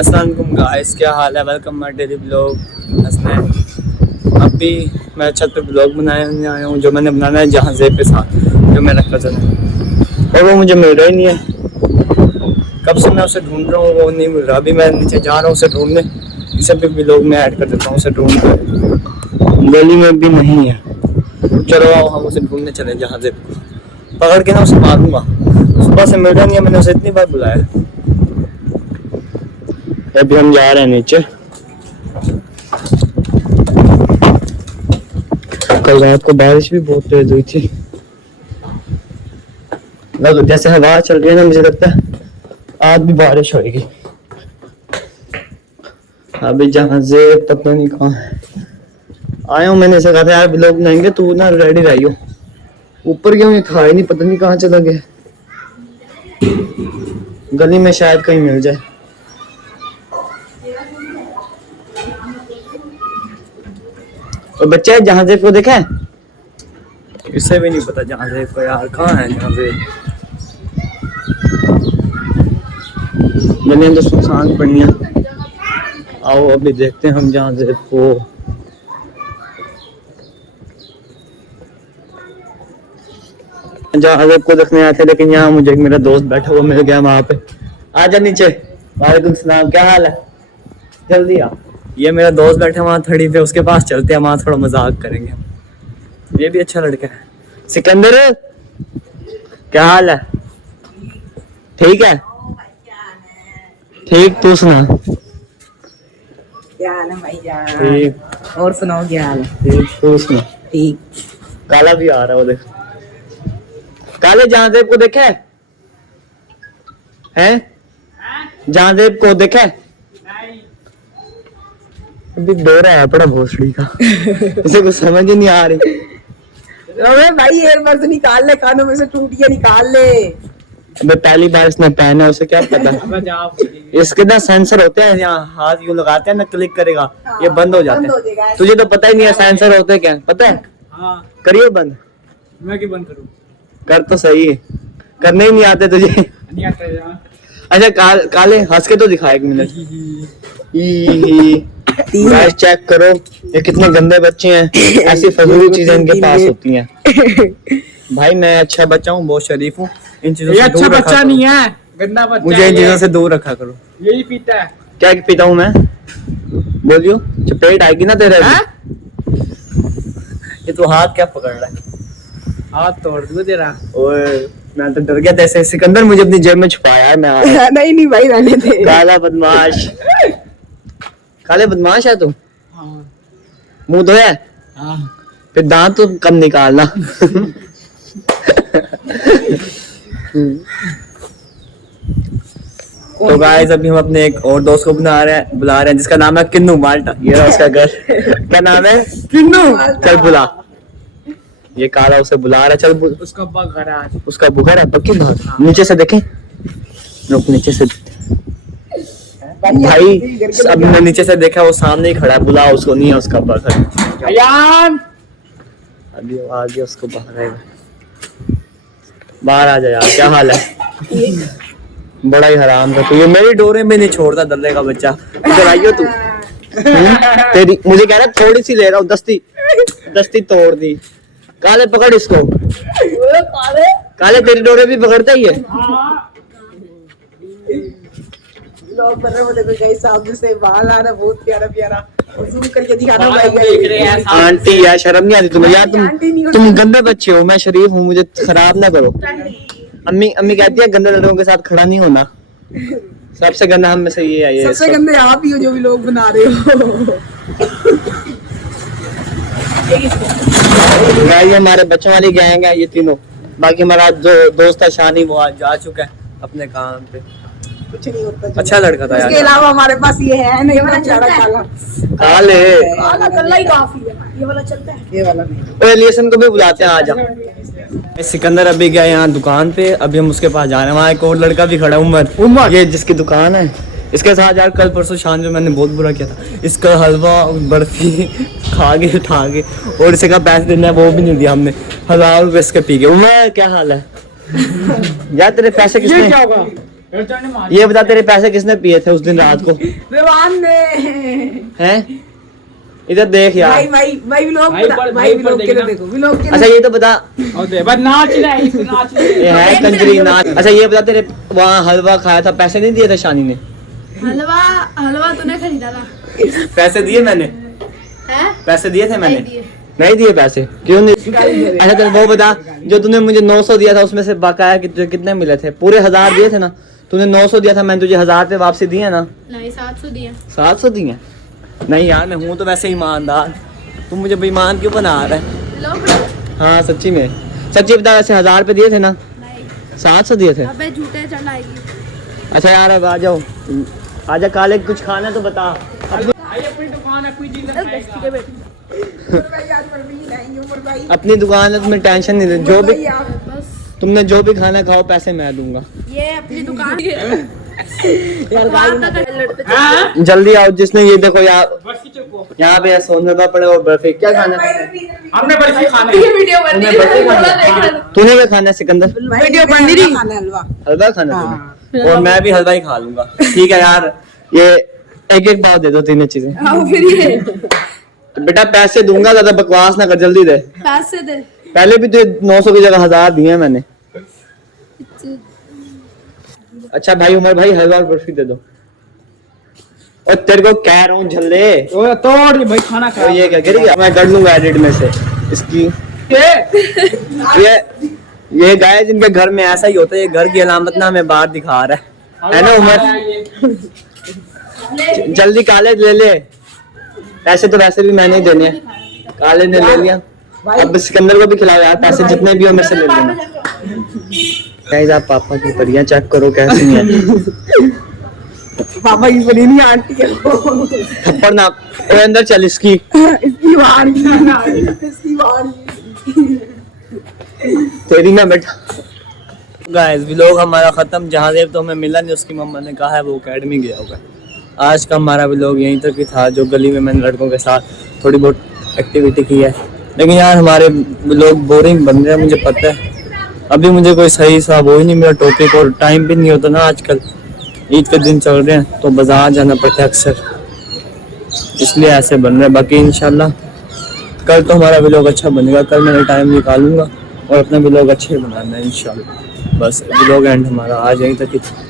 अस्सलाम वालेकुम गाइस, क्या हाल है। Welcome my daily blog Hasnain. अभी मैं छत पे ब्लॉग बनाने आया हूँ जो मैंने बनाना है जहाँ जेब के साथ, जो मेरा कज़न है और वो मुझे मिल रहा ही नहीं है। कब से मैं उसे ढूंढ रहा हूँ, वो नहीं मिल रहा। अभी मैं नीचे जा रहा हूँ उसे ढूंढने, इसे भी ब्लॉग में ऐड कर देता हूँ उसे ढूंढ कर। गली में भी नहीं है, चलो आओ हम उसे ढूंढने चले। जहाँ जेब पकड़ के ना उसे मारूंगा। सुबह से मिल रहा नहीं है, मैंने उसे इतनी बार बुलाया। अभी हम जा रहे हैं नीचे। कल रात को बारिश भी बहुत तेज हुई थी, जैसे हवा चल रही है ना, मुझे लगता है आज भी बारिश होगी। अभी जहाँ से पता नहीं कहाँ है आया हूँ। मैंने इसे कहा था यार ब्लॉग बनाएंगे, तू ना रेडी रही हो। ऊपर गया हूँ, था ही नहीं, पता नहीं कहाँ चला गया। गली में शायद कहीं मिल जाए। और बच्चा है जहाँ जेब को देखा है, इसे भी नहीं पता जहाँ जेब को यार कहाँ है। जहाँ जेब मैंने तो सुनसान पड़नी है। आओ अभी देखते हैं हम जहाँ जेब को। जहाँ जेब को देखने आए थे, लेकिन यहाँ मुझे मेरा दोस्त बैठा हुआ मिल गया वहां पे। आजा नीचे। वालेकुम सलाम, क्या हाल है। जल्दी आ। ये मेरा दोस्त बैठा वहाँ थड़ी पे, उसके पास चलते हैं, वहाँ थोड़ा मजाक करेंगे हम। ये भी अच्छा लड़का है। सिकंदर क्या हाल है। ठीक है। ठीक, तू सुना। क्या हाल है भाईजान। ठीक। और सुनाओ क्या हाल है। ठीक, तू सुना। ठीक। काला भी आ रहा है वो, देख। काले जहांजेब को देखा है? जहांजेब को देखा है? अभी दो रहा है बड़ा भोसड़ी का। इसे कुछ समझ ही नहीं आ रही। अबे भाई ईयरबड्स निकाल ले, कानों में से टूटियां निकाल ले। अबे पहली बार इसने पहना, उसे क्या पता। इसके ना सेंसर होते हैं, यहाँ हाथ यूं लगाते हैं ना, क्लिक करेगा ये बंद हो जाते हैं। तुझे तो पता ही नहीं है सेंसर होते क्या, पता है? हाँ। करिए बंद। मैं क्यों बंद करूं? कर तो सही है, करने ही नहीं आते तुझे। नहीं आता यार। अच्छा काले हंस के तो दिखा एक मिनट। गाइस चेक करो ये कितने गंदे बच्चे हैं। ऐसी फजूल चीजें इनके पास होती हैं। भाई मैं अच्छा बच्चा हूँ, बहुत शरीफ हूँ। इन चीजों से अच्छा बच्चा नहीं है, गंदा बच्चा। मुझे इन चीजों से दूर रखा करो। यही पीता है। क्या पीता हूँ मैं? बोलियो, चपेट आएगी ना तेरे। ये तू हाथ क्या पकड़ रहा है? हाथ तोड़ दूं तेरा। ओए मैं तो डर गया जैसे सिकंदर मुझे अपनी जेब में छुपाया। मैं नहीं भाई रहने दे। काला बदमाश। काले बदमाश है तू। हाँ। मुंह धोया? हाँ। फिर दांत तो कम निकालना। तो गाइस अभी हम अपने एक और दोस्त को बुला रहे हैं जिसका नाम है किन्नू माल्टा। ये रहा उसका घर। क्या नाम है? किन्नू। चल बुला। ये काला उसे बुला रहा है, चल उसका बघर है आज। उसका बुखार है पक्की बात। नीचे से देखें, रुक नीचे से। भाई अब मैं नीचे से देखा, वो सामने ही खड़ा है। बुला उसको, नहीं है उसका बुखार। अयान अभी आ गया, उसको बाहर आएगा। बाहर आ जा यार, क्या हाल है? बड़ा ही हराम था तू। ये मेरी डोरे में नहीं छोड़ता, दल्ले का बच्चा। इधर आइयो तू। तेरी मुझे कह रहा थोड़ी सी ले रहा हूँ, दस्ती तोड़ दी। काले पकड़ इसको। काले तेरी डोरे भी पकड़ता ही है। लोग कर रहे हो, देखो गाइस सामने से बाल आ रहा, बहुत प्यारा प्यारा। और जूम करके दिखा रहा हूं भाई। आंटी यार शर्म नहीं आती तुम्हें यार? तुम गंदे बच्चे हो, मैं शरीफ हूँ, मुझे खराब ना करो। अम्मी कहती है गंदे लड़कों के साथ खड़ा नहीं होना। सबसे गंदा हम में से ये है। सबसे गंदे आप ही हो जो भी लोग बना रहे हो। ये हमारे बच्चों वाली गैंग है ये तीनों। बाकी हमारा जो दोस्त है शानी, वो आज जा चुका है अपने काम पे। कुछ नहीं होता। अच्छा लड़का था यार। इसके अलावा हमारे पास ये है नहीं, वाला चारा काला। काले काला कल्ला ही काफी है। ये वाला चलता है, ये वाला नहीं। ओए एलियसन को भी बुलाते हैं, आ जा। सिकंदर अभी गया यहाँ दुकान पे, अभी हम उसके पास जा रहे हैं। वहाँ एक और लड़का भी खड़ा है, उमर, ये जिसकी दुकान है। इसके साथ यार कल परसों शान जो मैंने बहुत बुरा किया था। इसका हलवा बर्फी खा के उठा के, और इसे का पैसे देना है वो भी नहीं दिया हमने। 1000 रुपए इसके पी गए। उमर क्या हाल है? यार तेरे पैसे किसने? क्या होगा? ये बता तेरे पैसे किसने पिए थे उस दिन रात को? विवान ने हैं? इधर देख यार। भाई व्लॉग भाई पर के देखना। देखो व्लॉग के अच्छा ये तो बता, बस नाच रहा है, इसको नाच रहा ये है कंजरी नाच। अच्छा ये बता, तेरे वहाँ हलवा खाया था, पैसे नहीं दिए थे शानी ने? हलवा तूने खरीदा था? पैसे दिए मैंने, हैं? पैसे दिए थे मैंने? नहीं दिए। नहीं दिए पैसे, क्यों नहीं? अच्छा चल वो बता, जो तूने मुझे 900 दिया था उसमें से बकाया कितने मिले थे? पूरे 1000 दिए थे ना? तूने 900 दिया था, मैंने तुझे 1000 पे वापसी दिए ना? नहीं 700 दिए। 700 दिए? नहीं यार, मैं हूँ तो वैसे ईमानदार, तू मुझे बेईमान क्यों बना रहा है? लो बड़ा। हाँ सच्ची में, सच्ची बता, वैसे 1000 पे दिए थे ना? नहीं 700 दिए थे? अबे झूठे चढ़ाएगी। अच्छा यार अब आ जाओ, आजा काले, कुछ खाना है तो बता। है। अपनी दुकान है, कोई चीज ठीक है बेटा। अपनी दुकान है, तुम्हें टेंशन नहीं ले, जो भी बस तुमने जो भी खाना खाओ, पैसे मैं दूंगा। ये अपनी दुकान दुकान तक लड़ते हाँ? जल्दी आओ, जिसने ये देखो यार, बस की चुप यहाँ पे सोनरवा पड़े और बर्फी, क्या खाना है? हमने बर्फी खाना ये है। वीडियो बन रही तूने बर्फी है, खाना थोड़ा देख है? लेना। तूने क्या खाना है सिकंदर? वीडियो बन रही खाना हलवा। हलवा खाना है तूने? और मैं भी हलवा ही खा लूंगा। ठीक है यार, ये एक एक पाव दे दो, तीनों चीजें। आओ फिर ये तो बेटा पैसे दूंगा, ज्यादा बकवास ना कर, जल्दी दे। पैसे दे। पहले भी तो 900 की जगह 1000 दिए हैं मैंने। अच्छा भाई उमर भाई, हलवा और बर्फी दे दो। और तेरे को कह रहा हूँ झल्ले, ओ तोड़ भाई, खाना खा। तो ये क्या गिर गया? मैं कर लूंगा एडिट में से इसकी। ये गाय जिनके घर में ऐसा ही होता है, ये घर की अलामत ना हमें बाहर दिखा रहा है ना उमर? जल्दी काले ले ले, पैसे तो वैसे भी मैंने ही देने हैं। काले ने ले लिया, अब सिकंदर को भी खिलाओ यार, पैसे जितने भी हो मेरे से ले लेना। गाइस आप पापा की परियां चेक करो कैसी है। पापा की बड़ी नहीं आंटी है थप्पड़ ना ए, अंदर चल इसकी। इसकी वारी इसकी वारी तेरी ना बेटा। गाइस व्लॉग हमारा खत्म, जहांदेव तो हमें मिला नहीं, उसकी मम्मा ने कहा है वो एकेडमी गया होगा। आज का हमारा व्लॉग यहीं तक ही था, जो गली में मैंने लड़कों के साथ थोड़ी बहुत एक्टिविटी की है, लेकिन यार हमारे व्लॉग बोरिंग बन रहे हैं, मुझे पता है। अभी मुझे कोई सही सा वो ही नहीं मेरा टॉपिक, और टाइम भी नहीं होता ना आजकल, ईद के दिन चल रहे हैं तो बाजार जाना पड़ता है अक्सर, इसलिए ऐसे बन रहे हैं। बाकी इंशाल्लाह कल तो हमारा व्लॉग अच्छा बनेगा, कल मैं टाइम निकालूंगा और अपना व्लॉग अच्छे बनाना है इंशाल्लाह। बस व्लॉग एंड हमारा आज यहीं तक ही था।